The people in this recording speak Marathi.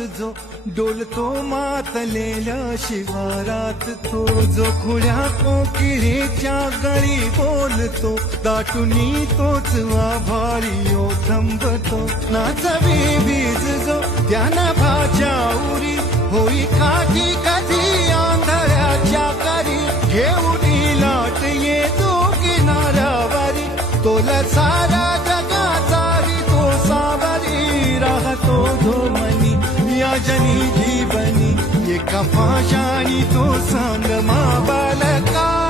जो डोलतो मातलेल्या शिवारात, तो जो खुळ्या कोकिळेच्या गळी बोलतो, दाटुनी तोच आभाळी थंबतो. नाचवी वीज जो त्या नभाच्या उरी, होई काठी कधी आंधळ्याच्या करी, घेऊन लाट येतो किनाऱ्यावरी, तोला सारा जगाचाही तो सावरी, राहतो जो मनी या जनी जीवनी, एका फाशानी तो सांग मा बालका.